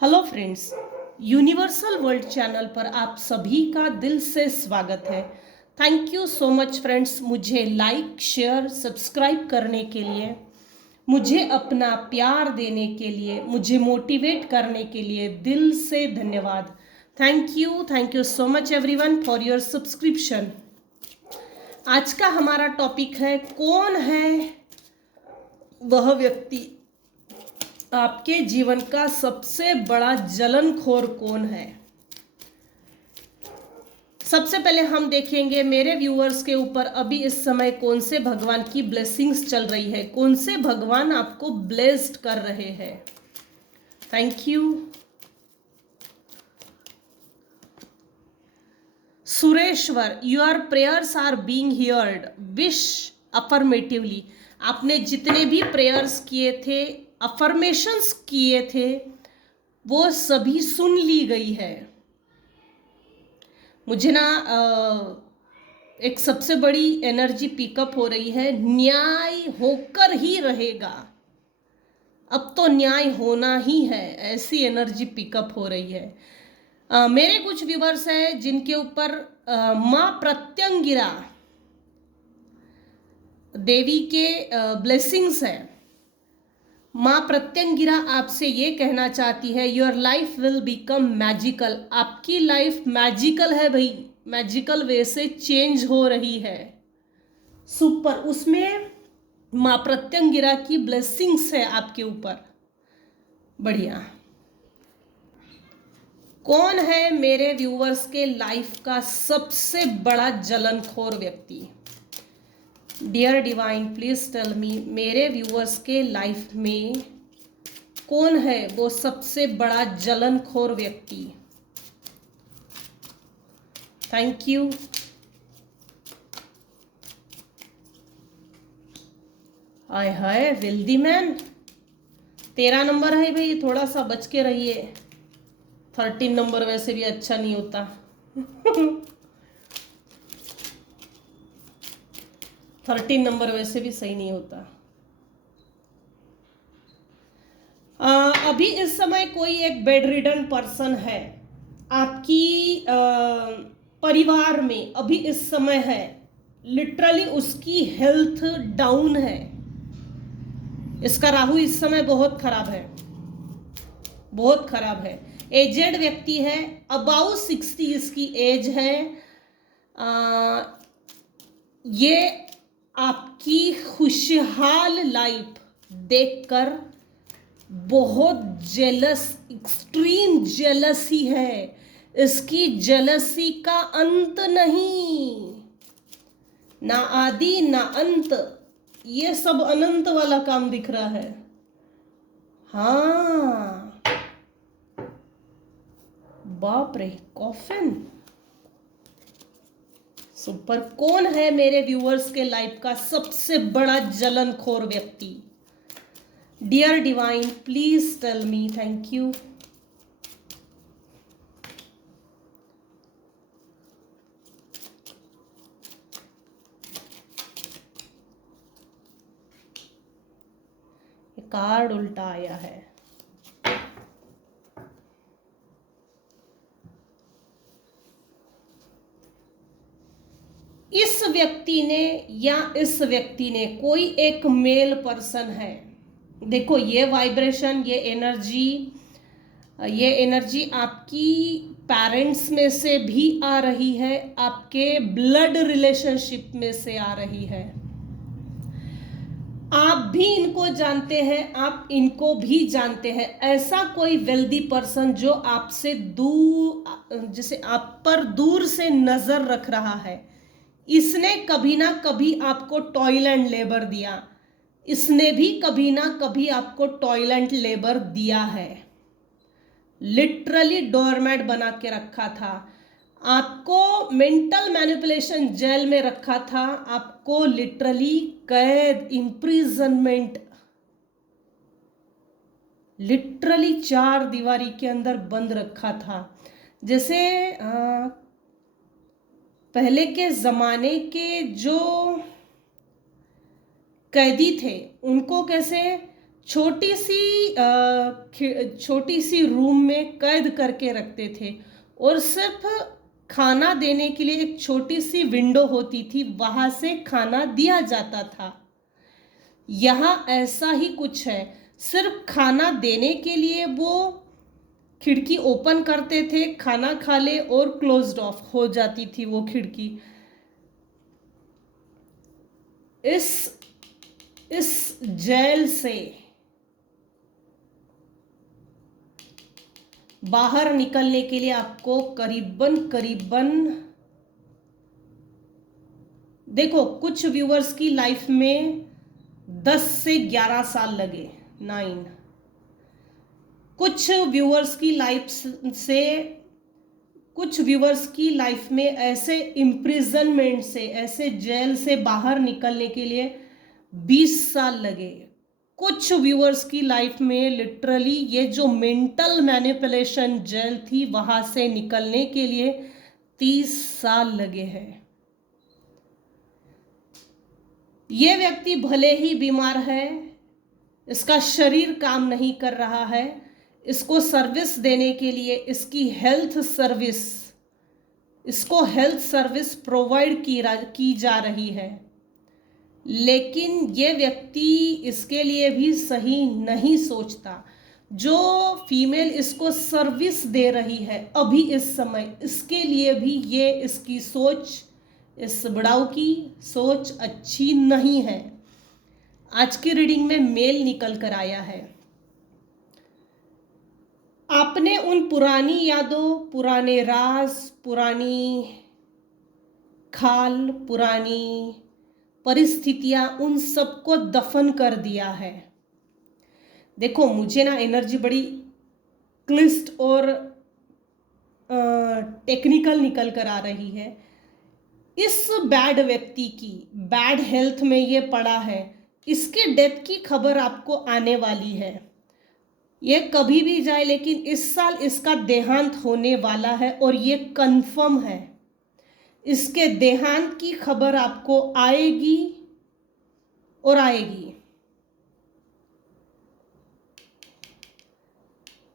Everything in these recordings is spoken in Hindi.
Hello friends, universal world channel पर आप सभी का दिल से स्वागत है। Thank you so much friends, मुझे लाइक शेयर सब्सक्राइब करने के लिए, मुझे अपना प्यार देने के लिए, मुझे मोटिवेट करने के लिए दिल से धन्यवाद। Thank you so much everyone for your subscription. आज का हमारा टॉपिक है, कौन है वह व्यक्ति, आपके जीवन का सबसे बड़ा जलनखोर कौन है। सबसे पहले हम देखेंगे मेरे व्यूअर्स के ऊपर अभी इस समय कौन से भगवान की ब्लेसिंग्स चल रही है, कौन से भगवान आपको ब्लेस्ड कर रहे हैं। Thank you. Sureshwar, your prayers are being heard, wish affirmatively. आपने जितने भी प्रेयर्स किए थे, अफर्मेशंस किए थे, वो सभी सुन ली गई है। मुझे ना एक सबसे बड़ी एनर्जी पिकअप हो रही है, न्याय होकर ही रहेगा। अब तो न्याय होना ही है, ऐसी एनर्जी पिकअप हो रही है। मेरे कुछ व्यूवर्स हैं जिनके ऊपर माँ प्रत्यंगिरा देवी के ब्लेसिंग्स हैं। माँ प्रत्यंगिरा आपसे ये कहना चाहती है, your life will become magical. आपकी लाइफ मैजिकल है भाई, मैजिकल वे से चेंज हो रही है। सुपर, उसमें माँ प्रत्यंगिरा की ब्लेसिंग्स है आपके ऊपर। बढ़िया। कौन है मेरे व्यूवर्स के लाइफ का सबसे बड़ा जलनखोर व्यक्ति? Dear divine, please tell me, मेरे व्यूअर्स के लाइफ में कौन है वो सबसे बड़ा जलनखोर व्यक्ति? Thank you. Hi hi, wealthy man, 13 number है भाई, थोड़ा सा बच के रहिए। 13 नंबर वैसे भी अच्छा नहीं होता। 13 नंबर वैसे भी सही नहीं होता। अभी इस समय कोई एक बेड रिडन पर्सन है आपकी परिवार में, अभी इस समय है, लिटरली उसकी हेल्थ डाउन है। इसका राहु इस समय बहुत खराब है, बहुत खराब है। एजेड व्यक्ति है, अबाउट 60 इसकी एज है। ये आपकी खुशहाल लाइफ देखकर बहुत जेलस, एक्सट्रीम जेलसी है। इसकी जेलसी का अंत नहीं, ना आदि ना अंत, ये सब अनंत वाला काम दिख रहा है। हाँ, बाप रे, कॉफिन। सुपर। कौन है मेरे व्यूअर्स के लाइफ का सबसे बड़ा जलनखोर व्यक्ति? Dear divine, please tell me. Thank you. Card उल्टा आया है। इस व्यक्ति ने या इस व्यक्ति ने, कोई एक मेल पर्सन है। देखो, ये वाइब्रेशन, ये एनर्जी आपकी पेरेंट्स में से भी आ रही है, आपके ब्लड रिलेशनशिप में से आ रही है। आप भी इनको जानते हैं, आप इनको भी जानते हैं। ऐसा कोई वेल्दी पर्सन जो आपसे दूर, जैसे आप पर दूर से नजर रख रहा है, इसने कभी ना कभी आपको टॉयल एंड लेबर दिया, इसने भी कभी ना कभी आपको टॉयल एंड लेबर दिया है। लिटरली डोरमैट बना के रखा था आपको, मेंटल मैनिपुलेशन जेल में रखा था आपको, लिटरली कैद, इम्प्रिजनमेंट, लिटरली 4 दीवारी के अंदर बंद रखा था। जैसे पहले के जमाने के जो कैदी थे, उनको कैसे छोटी सी रूम में कैद करके रखते थे और सिर्फ खाना देने के लिए एक छोटी सी विंडो होती थी, वहां से खाना दिया जाता था। यहाँ ऐसा ही कुछ है, सिर्फ खाना देने के लिए वो खिड़की ओपन करते थे, खाना खा ले और क्लोज्ड ऑफ हो जाती थी वो खिड़की। इस जेल से बाहर निकलने के लिए आपको करीबन देखो, कुछ व्यूअर्स की लाइफ में 10 से 11 साल लगे, 9। कुछ व्यूअर्स की लाइफ में ऐसे इम्प्रिजनमेंट से, ऐसे जेल से बाहर निकलने के लिए 20 साल लगे। कुछ व्यूअर्स की लाइफ में लिटरली ये जो मेंटल मैनिपुलेशन जेल थी, वहां से निकलने के लिए 30 साल लगे हैं। ये व्यक्ति भले ही बीमार है, इसका शरीर काम नहीं कर रहा है, इसको सर्विस देने के लिए इसको हेल्थ सर्विस प्रोवाइड की जा रही है, लेकिन ये व्यक्ति इसके लिए भी सही नहीं सोचता। जो फीमेल इसको सर्विस दे रही है अभी इस समय, इसके लिए भी ये इसकी सोच, इस बुढ़ाऊ की सोच अच्छी नहीं है। आज की रीडिंग में मेल निकल कर आया है। आपने उन पुरानी यादों, पुराने राज, पुरानी खाल, पुरानी परिस्थितियां, उन सबको दफन कर दिया है। देखो, मुझे ना एनर्जी बड़ी क्लिष्ट और टेक्निकल निकल कर आ रही है। इस बैड व्यक्ति की बैड हेल्थ में ये पड़ा है, इसके डेथ की खबर आपको आने वाली है। ये कभी भी जाए, लेकिन इस साल इसका देहांत होने वाला है और ये कंफर्म है। इसके देहांत की खबर आपको आएगी और आएगी।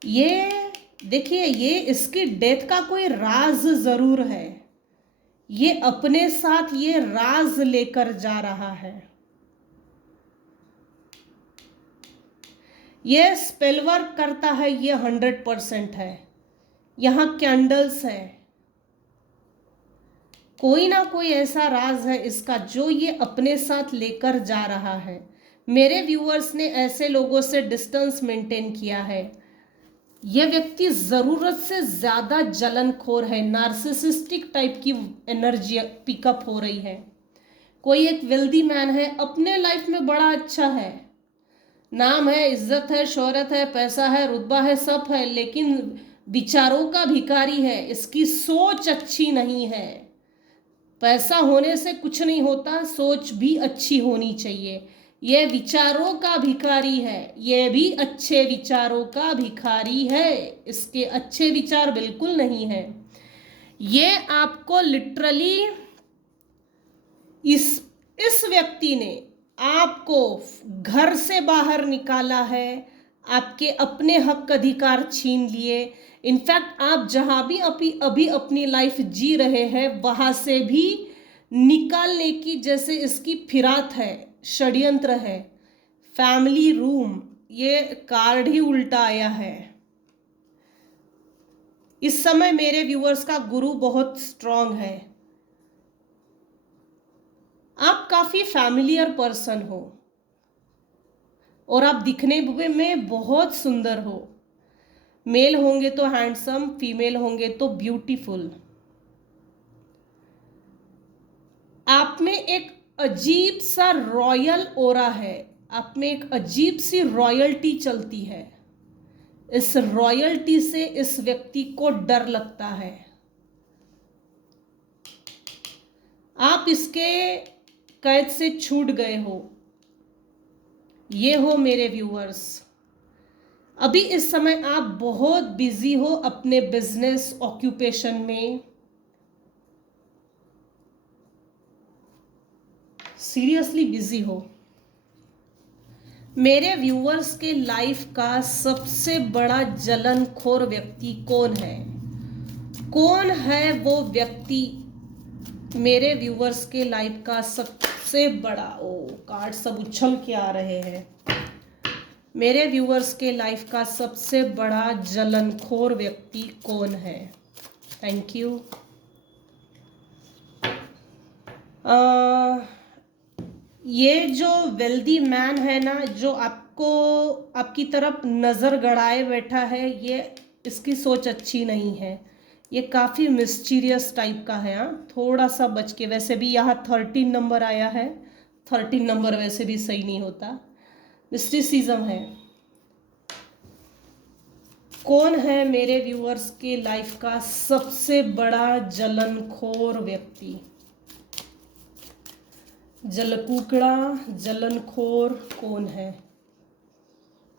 ये देखिए, ये इसकी डेथ का कोई राज जरूर है। ये अपने साथ ये राज लेकर जा रहा है। ये स्पेल वर्क करता है, ये 100% है। यहाँ कैंडल्स है, कोई ना कोई ऐसा राज है इसका जो ये अपने साथ लेकर जा रहा है। मेरे व्यूअर्स ने ऐसे लोगों से डिस्टेंस मेंटेन किया है। यह व्यक्ति जरूरत से ज्यादा जलनखोर है, नार्सिसिस्टिक टाइप की एनर्जी पिकअप हो रही है। कोई एक वेल्दी मैन है, अपने लाइफ में बड़ा अच्छा है, नाम है, इज्जत है, शोहरत है, पैसा है, रुतबा है, सब है, लेकिन विचारों का भिखारी है। इसकी सोच अच्छी नहीं है। पैसा होने से कुछ नहीं होता, सोच भी अच्छी होनी चाहिए। यह विचारों का भिखारी है, यह भी अच्छे विचारों का भिखारी है। इसके अच्छे विचार बिल्कुल नहीं है। ये आपको लिटरली इस व्यक्ति ने आपको घर से बाहर निकाला है, आपके अपने हक अधिकार छीन लिए। इनफैक्ट आप जहां भी अभी अपनी लाइफ जी रहे हैं, वहां से भी निकालने की जैसे इसकी फिरात है, षड्यंत्र है। फैमिली रूम, ये कार्ड ही उल्टा आया है। इस समय मेरे व्यूअर्स का गुरु बहुत स्ट्रांग है। आप काफी फैमिलियर पर्सन हो और आप दिखने में बहुत सुंदर हो। मेल होंगे तो हैंडसम, फीमेल होंगे तो ब्यूटीफुल। आप में एक अजीब सा रॉयल ओरा है, आप में एक अजीब सी रॉयल्टी चलती है। इस रॉयल्टी से इस व्यक्ति को डर लगता है। आप इसके कैद से छूट गए हो। ये हो मेरे व्यूअर्स। अभी इस समय आप बहुत बिजी हो अपने बिजनेस ऑक्यूपेशन में, सीरियसली बिजी हो। मेरे व्यूअर्स के लाइफ का सबसे बड़ा जलनखोर व्यक्ति कौन है? कौन है वो व्यक्ति मेरे व्यूअर्स के लाइफ का सबसे बड़ा, कार्ड सब उछल के आ रहे हैं। मेरे व्यूअर्स के लाइफ का सबसे बड़ा जलनखोर व्यक्ति कौन है? Thank you. ये जो वेल्दी मैन है ना, जो आपको आपकी तरफ नज़र गड़ाए बैठा है, ये इसकी सोच अच्छी नहीं है। ये काफ़ी मिस्टीरियस टाइप का है। थोड़ा सा बच के, वैसे भी यहाँ 13 नंबर आया है। 13 नंबर वैसे भी सही नहीं होता, मिस्टिसिज्म है। कौन है मेरे व्यूअर्स के लाइफ का सबसे बड़ा जलनखोर व्यक्ति? जलकुकड़ा, जलनखोर कौन है?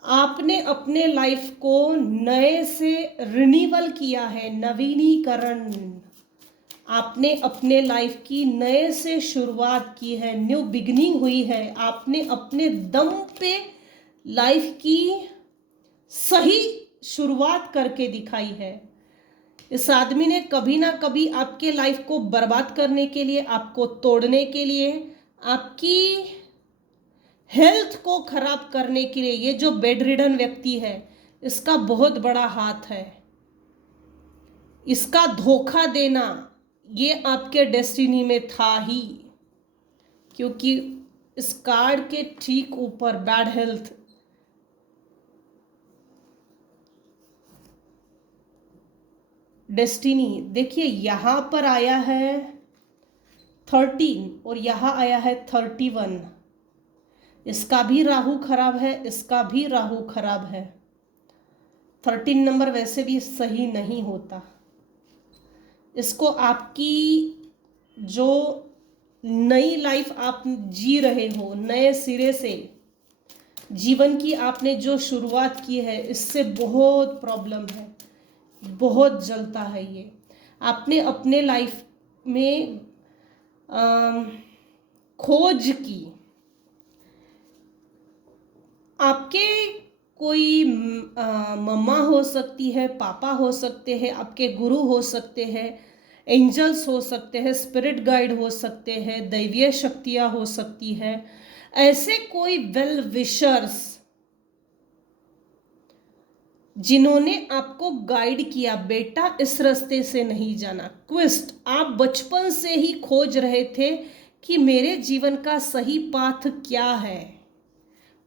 आपने अपने लाइफ को नए से रिन्यूअल किया है, नवीनीकरण। आपने अपने लाइफ की नए से शुरुआत की है, न्यू बिगिनिंग हुई है। आपने अपने दम पे लाइफ की सही शुरुआत करके दिखाई है। इस आदमी ने कभी ना कभी आपके लाइफ को बर्बाद करने के लिए, आपको तोड़ने के लिए, आपकी हेल्थ को खराब करने के लिए, ये जो बेड रिडन व्यक्ति है, इसका बहुत बड़ा हाथ है। इसका धोखा देना ये आपके डेस्टिनी में था ही, क्योंकि इस कार्ड के ठीक ऊपर बैड हेल्थ, डेस्टिनी। देखिए यहां पर आया है 13 और यहां आया है 31। इसका भी राहु खराब है, इसका भी राहु खराब है। 13 नंबर वैसे भी सही नहीं होता। इसको आपकी जो नई लाइफ आप जी रहे हो, नए सिरे से जीवन की आपने जो शुरुआत की है, इससे बहुत प्रॉब्लम है, बहुत जलता है ये। आपने अपने लाइफ में खोज की। आपके कोई मम्मा हो सकती है, पापा हो सकते हैं, आपके गुरु हो सकते हैं, एंजल्स हो सकते हैं, स्पिरिट गाइड हो सकते हैं, दैवीय शक्तियाँ हो सकती है। ऐसे कोई वेल विशर्स जिन्होंने आपको गाइड किया, बेटा इस रास्ते से नहीं जाना। क्विस्ट, आप बचपन से ही खोज रहे थे कि मेरे जीवन का सही पाथ क्या है।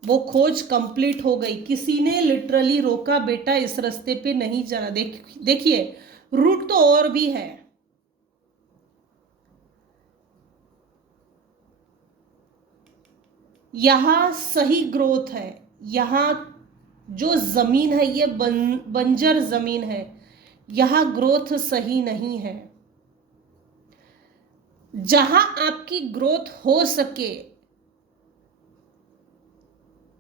वो खोज कंप्लीट हो गई। किसी ने लिटरली रोका, बेटा इस रास्ते पे नहीं जाना। देखिए रूट तो और भी है। यहाँ सही ग्रोथ है। यहाँ जो जमीन है ये बंजर जमीन है, यहाँ ग्रोथ सही नहीं है। जहां आपकी ग्रोथ हो सके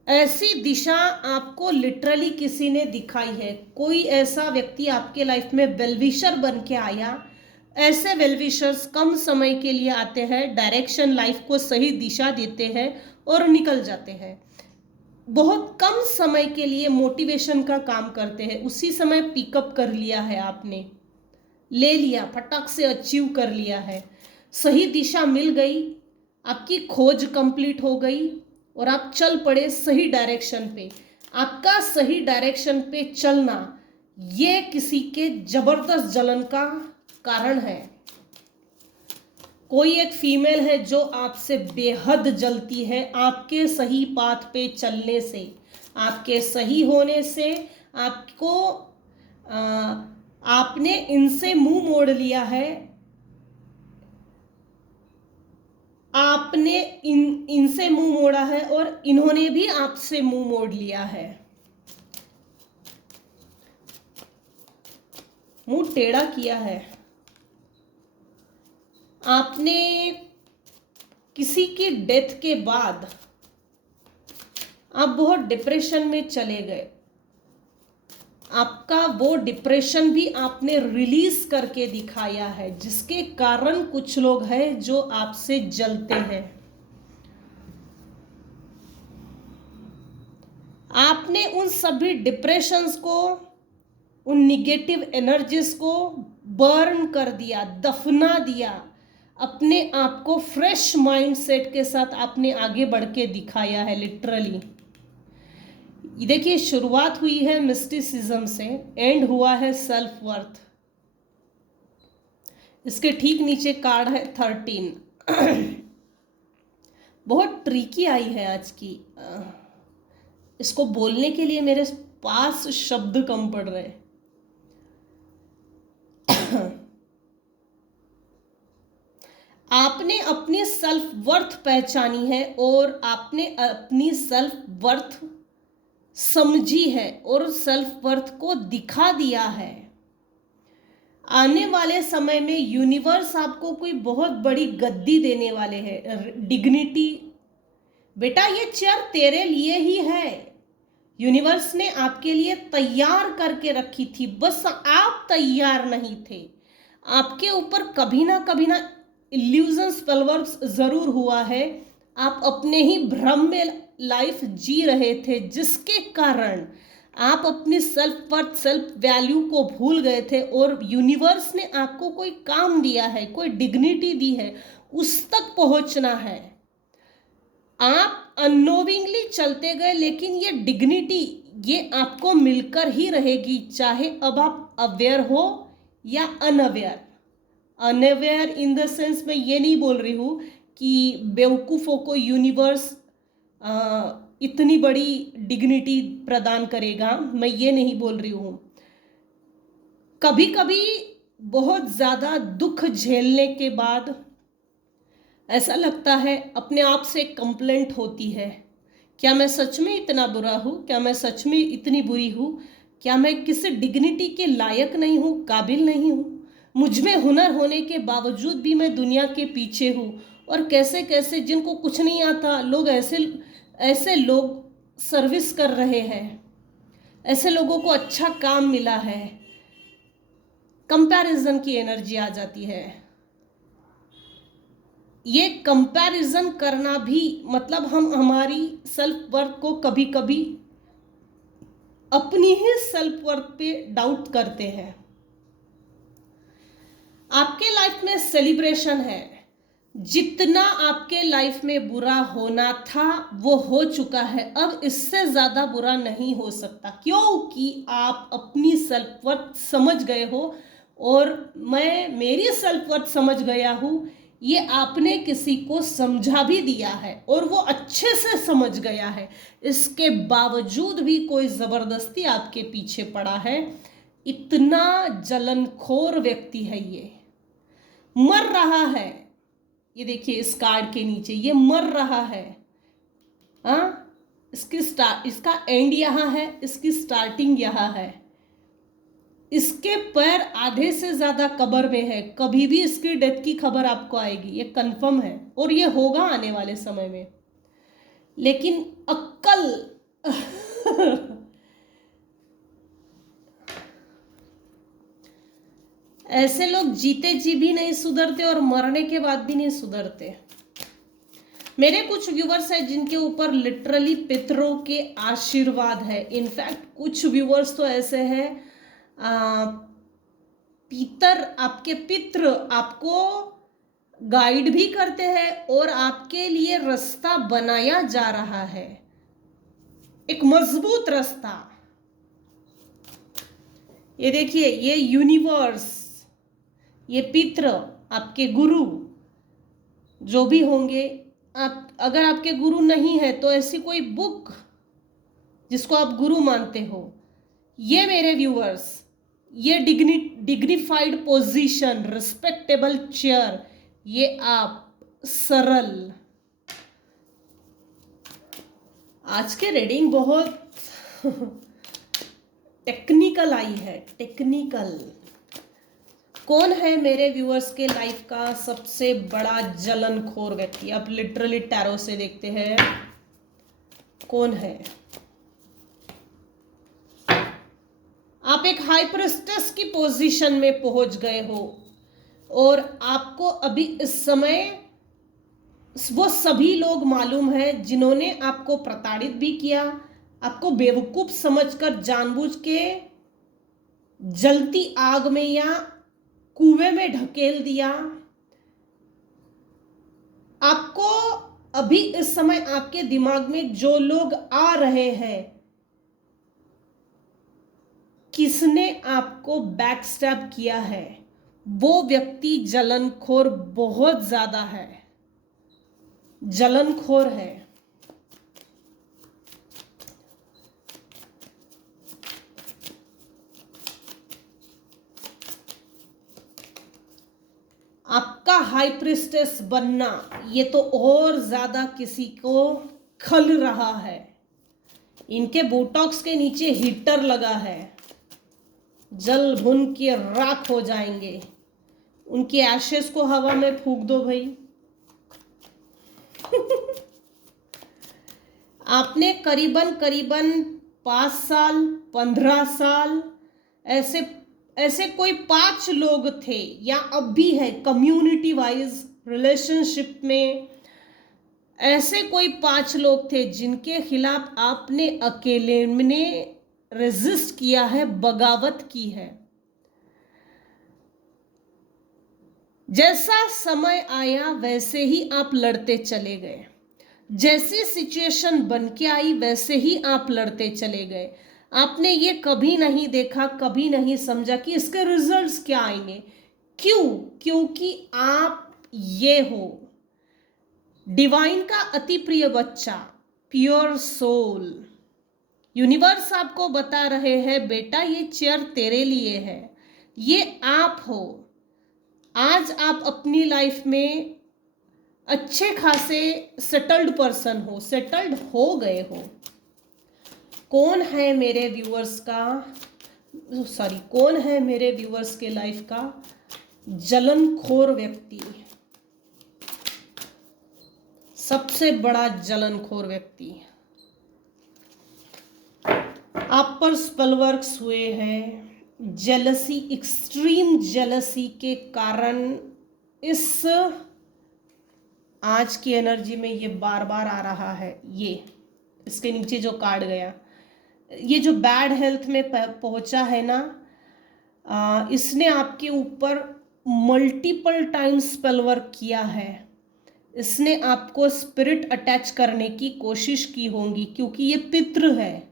ऐसी दिशा आपको लिटरली किसी ने दिखाई है। कोई ऐसा व्यक्ति आपके लाइफ में वेलविशर बन के आया। ऐसे वेलविशर्स कम समय के लिए आते हैं, डायरेक्शन लाइफ को सही दिशा देते हैं और निकल जाते हैं। बहुत कम समय के लिए मोटिवेशन का काम करते हैं। उसी समय पिकअप कर लिया है आपने, ले लिया, फटक से अचीव कर लिया है, सही दिशा मिल गई, आपकी खोज कंप्लीट हो गई और आप चल पड़े सही डायरेक्शन पे। आपका सही डायरेक्शन पे चलना ये किसी के जबरदस्त जलन का कारण है। कोई एक फीमेल है जो आपसे बेहद जलती है, आपके सही पाथ पे चलने से, आपके सही होने से। आपको आपने इनसे मुंह मोड़ लिया है, आपने इनसे मुंह मोड़ा है और इन्होंने भी आपसे मुंह मोड़ लिया है। मुंह टेढ़ा किया है। आपने किसी की डेथ के बाद आप बहुत डिप्रेशन में चले गए। आपका वो डिप्रेशन भी आपने रिलीज करके दिखाया है, जिसके कारण कुछ लोग हैं जो आपसे जलते हैं। आपने उन सभी डिप्रेशंस को, उन निगेटिव एनर्जीज को बर्न कर दिया, दफना दिया। अपने आप को फ्रेश माइंडसेट के साथ आपने आगे बढ़ के दिखाया है लिटरली। देखिए, शुरुआत हुई है मिस्टिसिज्म से, एंड हुआ है सेल्फ वर्थ। इसके ठीक नीचे कार्ड है 13। बहुत ट्रिकी आई है आज की। इसको बोलने के लिए मेरे पास शब्द कम पड़ रहे। आपने अपनी सेल्फ वर्थ पहचानी है और आपने अपनी सेल्फ वर्थ समझी है और सेल्फ वर्थ को दिखा दिया है। आने वाले समय में यूनिवर्स आपको कोई बहुत बड़ी गद्दी देने वाले हैं, डिग्निटी। बेटा, ये चेयर तेरे लिए ही है, यूनिवर्स ने आपके लिए तैयार करके रखी थी, बस आप तैयार नहीं थे। आपके ऊपर कभी ना इल्यूजन स्पेलवर्क्स जरूर हुआ है। आप अपने ही भ्रम में लाइफ जी रहे थे, जिसके कारण आप अपनी सेल्फ वर्थ, सेल्फ वैल्यू को भूल गए थे और यूनिवर्स ने आपको कोई काम दिया है, कोई डिग्निटी दी है, उस तक पहुंचना है। आप अननोविंगली चलते गए, लेकिन ये डिग्निटी ये आपको मिलकर ही रहेगी, चाहे अब आप अवेयर हो या unaware. Unaware in the sense मैं ये नहीं बोल रही हूँ कि बेवकूफ़ों को यूनिवर्स इतनी बड़ी डिग्निटी प्रदान करेगा, मैं ये नहीं बोल रही हूँ। कभी कभी बहुत ज़्यादा दुख झेलने के बाद ऐसा लगता है, अपने आप से कंप्लेंट होती है, क्या मैं सच में इतना बुरा हूँ? क्या मैं सच में इतनी बुरी हूँ? क्या मैं किसी डिग्निटी के लायक नहीं हूँ, काबिल नहीं हूँ? मुझ में हुनर होने के बावजूद भी मैं दुनिया के पीछे हूँ। और कैसे कैसे जिनको कुछ नहीं आता लोग, ऐसे लोग सर्विस कर रहे हैं, ऐसे लोगों को अच्छा काम मिला है। कंपैरिजन की एनर्जी आ जाती है। ये कंपैरिजन करना भी मतलब हम हमारी सेल्फ वर्थ को कभी कभी अपनी ही सेल्फ वर्थ पे डाउट करते हैं। आपके लाइफ में सेलिब्रेशन है। जितना आपके लाइफ में बुरा होना था वो हो चुका है, अब इससे ज्यादा बुरा नहीं हो सकता, क्योंकि आप अपनी सेल्फ वर्थ समझ गए हो और मैं मेरी सेल्फ वर्थ समझ गया हूं। ये आपने किसी को समझा भी दिया है और वो अच्छे से समझ गया है, इसके बावजूद भी कोई जबरदस्ती आपके पीछे पड़ा है। इतना जलनखोर व्यक्ति है, ये मर रहा है। ये देखिए इस कार्ड के नीचे, ये मर रहा है। इसका एंड यहाँ है, इसकी स्टार्टिंग यहाँ है। इसके पैर आधे से ज्यादा कब्र में है। कभी भी इसकी डेथ की खबर आपको आएगी, ये कंफर्म है और ये होगा आने वाले समय में। लेकिन अक्ल ऐसे लोग जीते जी भी नहीं सुधरते और मरने के बाद भी नहीं सुधरते। मेरे कुछ व्यूवर्स हैं जिनके ऊपर लिटरली पितरों के आशीर्वाद है। इनफैक्ट कुछ व्यूवर्स तो ऐसे हैं, आपके पित्र आपको गाइड भी करते हैं और आपके लिए रास्ता बनाया जा रहा है, एक मजबूत रास्ता। ये देखिए, ये यूनिवर्स, ये पित्र, आपके गुरु जो भी होंगे, अगर आपके गुरु नहीं है तो ऐसी कोई बुक जिसको आप गुरु मानते हो, ये मेरे व्यूअर्स, ये डिग्निफाइड पोजीशन, रिस्पेक्टेबल चेयर, ये आप सरल। आज के रीडिंग बहुत टेक्निकल आई है, टेक्निकल। कौन है मेरे व्यूअर्स के लाइफ का सबसे बड़ा जलनखोर व्यक्ति? अब लिटरली टैरो से देखते हैं कौन है। आप एक हाई प्रिस्टेस की पोजीशन में पहुंच गए हो और आपको अभी इस समय वो सभी लोग मालूम है जिन्होंने आपको प्रताड़ित भी किया, आपको बेवकूफ समझकर जानबूझ के जलती आग में या कुएं में ढकेल दिया। आपको अभी इस समय आपके दिमाग में जो लोग आ रहे हैं, किसने आपको बैकस्टैब किया है, वो व्यक्ति जलनखोर बहुत ज्यादा है, जलनखोर है। आपका हाई प्रिस्टेस बनना ये तो और ज्यादा किसी को खल रहा है। इनके बोटॉक्स के नीचे हीटर लगा है, जल भुन के राख हो जाएंगे। उनके एशेस को हवा में फूंक दो भाई। आपने करीबन 5 साल 15 साल ऐसे कोई 5 लोग थे या अब भी है कम्युनिटी वाइज रिलेशनशिप में, ऐसे कोई 5 लोग थे जिनके खिलाफ आपने अकेले में रेजिस्ट किया है, बगावत की है। जैसा समय आया वैसे ही आप लड़ते चले गए, जैसी सिचुएशन बन के आई वैसे ही आप लड़ते चले गए। आपने ये कभी नहीं देखा, कभी नहीं समझा कि इसके रिजल्ट्स क्या आएंगे। क्यों? क्योंकि आप ये हो डिवाइन का अति प्रिय बच्चा, प्योर सोल। यूनिवर्स आपको बता रहे हैं बेटा ये चेयर तेरे लिए है, ये आप हो। आज आप अपनी लाइफ में अच्छे खासे सेटल्ड पर्सन हो, सेटल्ड हो गए हो। कौन है मेरे व्यूअर्स के लाइफ का जलनखोर व्यक्ति, सबसे बड़ा जलनखोर व्यक्ति। आप पर स्पेल वर्क्स हुए हैं, जेलसी, एक्सट्रीम जेलसी के कारण इस आज की एनर्जी में ये बार बार आ रहा है। ये इसके नीचे जो कार्ड गया, ये जो बैड हेल्थ में पहुंचा है ना, इसने आपके ऊपर मल्टीपल टाइम स्पेल वर्क किया है। इसने आपको स्पिरिट अटैच करने की कोशिश की होगी, क्योंकि ये पितृ है,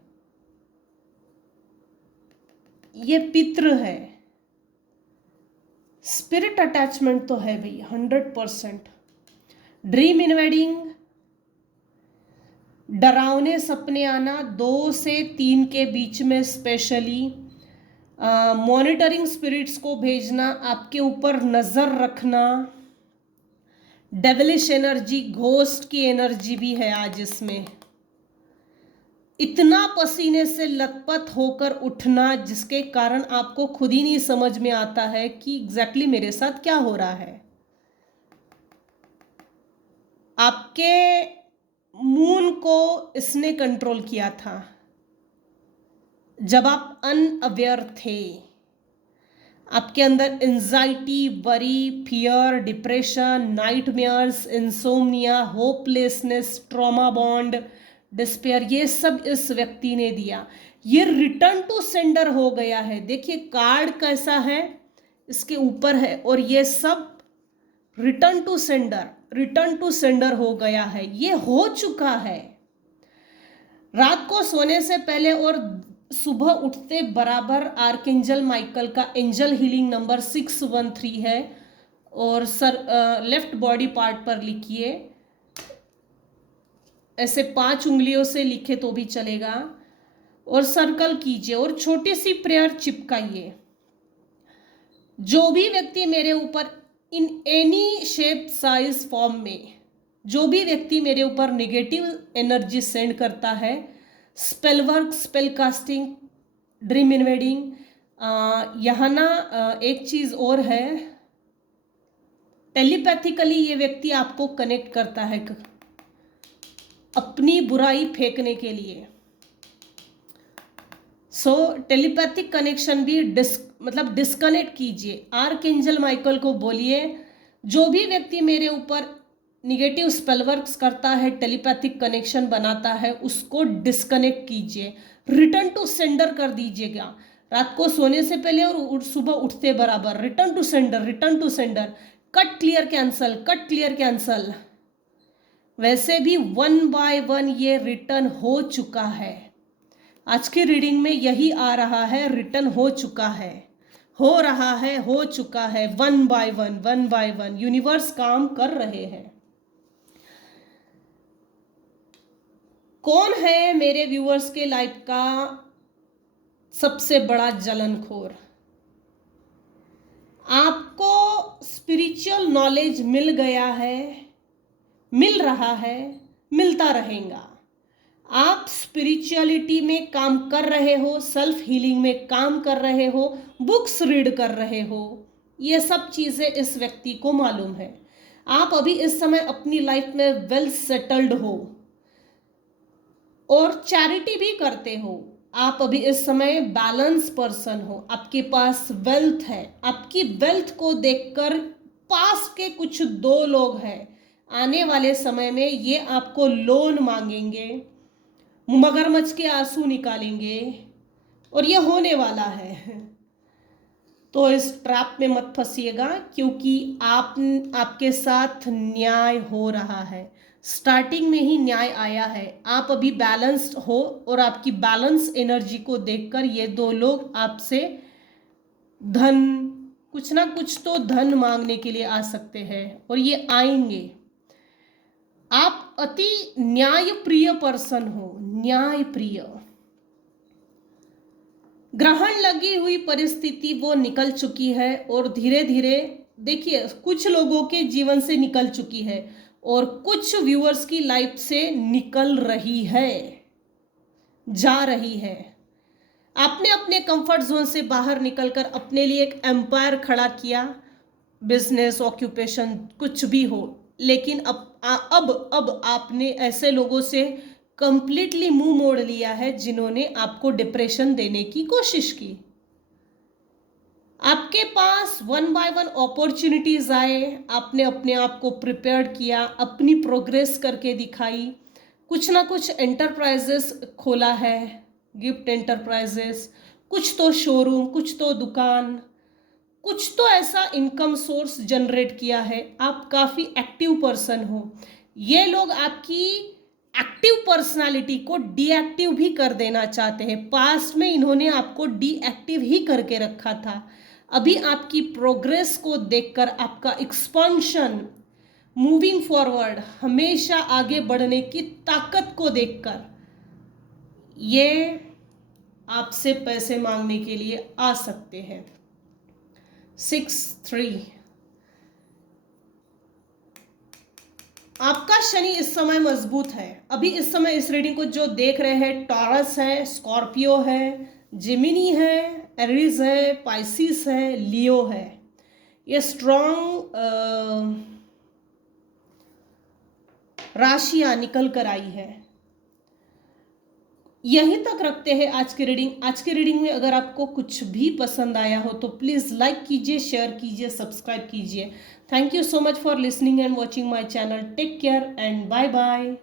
ये पितृ है। स्पिरिट अटैचमेंट तो है भाई 100%। ड्रीम इन्वेडिंग, डरावने सपने आना 2 से 3 के बीच में, स्पेशली मॉनिटरिंग स्पिरिट्स को भेजना, आपके ऊपर नजर रखना, डेविलिश एनर्जी, घोस्ट की एनर्जी भी है आज इसमें। इतना पसीने से लथपथ होकर उठना जिसके कारण आपको खुद ही नहीं समझ में आता है कि एग्जैक्टली मेरे साथ क्या हो रहा है। आपके मून को इसने कंट्रोल किया था जब आप अनअवेयर थे। आपके अंदर anxiety, worry, fear, depression, nightmares, insomnia, hopelessness, trauma bond, despair, ये सब इस व्यक्ति ने दिया। ये रिटर्न टू सेंडर हो गया है। देखिए कार्ड कैसा है, इसके ऊपर है, और ये सब रिटर्न टू सेंडर हो गया है। ये हो चुका है। रात को सोने से पहले और सुबह उठते बराबर आर्कएंजल माइकल का एंजल हीलिंग नंबर 613 है, और लेफ्ट बॉडी पार्ट पर लिखिए, ऐसे 5 उंगलियों से लिखे तो भी चलेगा, और सर्कल कीजिए और छोटी सी प्रेयर चिपकाइए। जो भी व्यक्ति मेरे ऊपर in any shape, size, form में जो भी व्यक्ति मेरे ऊपर नेगेटिव एनर्जी सेंड करता है, spell work, spell casting, dream invading, यहाँ ना एक चीज और है, टेलीपैथिकली ये व्यक्ति आपको कनेक्ट करता है अपनी बुराई फेंकने के लिए। सो टेलीपैथिक कनेक्शन भी डिस्कनेक्ट कीजिए। आर्कएंजल माइकल को बोलिए जो भी व्यक्ति मेरे ऊपर निगेटिव स्पेल वर्क्स करता है, टेलीपैथिक कनेक्शन बनाता है, उसको डिस्कनेक्ट कीजिए, रिटर्न टू सेंडर कर दीजिएगा। रात को सोने से पहले और सुबह उठते बराबर return to sender, return to sender, cut clear cancel, cut clear cancel. वैसे भी 1 बाय 1 ये रिटर्न हो चुका है। आज की रीडिंग में यही आ रहा है, रिटर्न हो चुका है, हो रहा है, हो चुका है। 1 बाय 1, 1 बाय 1 यूनिवर्स काम कर रहे हैं। कौन है मेरे व्यूअर्स के लाइफ का सबसे बड़ा जलनखोर? आपको स्पिरिचुअल नॉलेज मिल गया है, मिल रहा है, मिलता रहेगा। आप स्पिरिचुअलिटी में काम कर रहे हो, सेल्फ हीलिंग में काम कर रहे हो, बुक्स रीड कर रहे हो, ये सब चीज़ें इस व्यक्ति को मालूम है। आप अभी इस समय अपनी लाइफ में वेल सेटल्ड हो और चैरिटी भी करते हो। आप अभी इस समय बैलेंस पर्सन हो, आपके पास वेल्थ है। आपकी वेल्थ को देखकर पास के कुछ 2 लोग हैं, आने वाले समय में ये आपको लोन मांगेंगे, मगरमच्छ के आंसू निकालेंगे और ये होने वाला है। तो इस ट्रैप में मत फंसिएगा, क्योंकि आपके साथ न्याय हो रहा है। स्टार्टिंग में ही न्याय आया है। आप अभी बैलेंस्ड हो और आपकी बैलेंस एनर्जी को देखकर ये 2 लोग आपसे धन, कुछ ना कुछ तो धन मांगने के लिए आ सकते हैं और ये आएंगे। आप अति न्याय प्रिय पर्सन हो, न्याय प्रिय। ग्रहण लगी हुई परिस्थिति वो निकल चुकी है और धीरे धीरे देखिए कुछ लोगों के जीवन से निकल चुकी है और कुछ व्यूअर्स की लाइफ से निकल रही है, जा रही है। आपने अपने कंफर्ट जोन से बाहर निकलकर अपने लिए एक एम्पायर खड़ा किया, बिजनेस, ऑक्यूपेशन, कुछ भी हो, लेकिन अब आपने ऐसे लोगों से कंप्लीटली मुंह मोड़ लिया है जिन्होंने आपको डिप्रेशन देने की कोशिश की। आपके पास 1 बाय 1 अपॉर्चुनिटीज आए, आपने अपने आप को प्रिपेयर्ड किया, अपनी प्रोग्रेस करके दिखाई। कुछ ना कुछ एंटरप्राइजेस खोला है, गिफ्ट एंटरप्राइजेस, कुछ तो शोरूम, कुछ तो दुकान, कुछ तो ऐसा इनकम सोर्स जनरेट किया है। आप काफ़ी एक्टिव पर्सन हो। ये लोग आपकी एक्टिव पर्सनालिटी को डीएक्टिव भी कर देना चाहते हैं। पास्ट में इन्होंने आपको डीएक्टिव ही करके रखा था। अभी आपकी प्रोग्रेस को देखकर, आपका एक्सपेंशन, मूविंग फॉरवर्ड, हमेशा आगे बढ़ने की ताकत को देखकर ये आपसे पैसे मांगने के लिए आ सकते हैं। 6-3 आपका शनि इस समय मजबूत है। अभी इस समय इस रीडिंग को जो देख रहे हैं, टॉरस है, स्कॉर्पियो है, जेमिनी है, एरीज है, पाइसिस है, लियो है। ये स्ट्रॉन्ग राशियां निकल कर आई है। यहीं तक रखते हैं आज की रीडिंग। आज की रीडिंग में अगर आपको कुछ भी पसंद आया हो तो प्लीज़ लाइक कीजिए, शेयर कीजिए, सब्सक्राइब कीजिए। Thank you so much for listening and watching my channel. Take care and bye bye.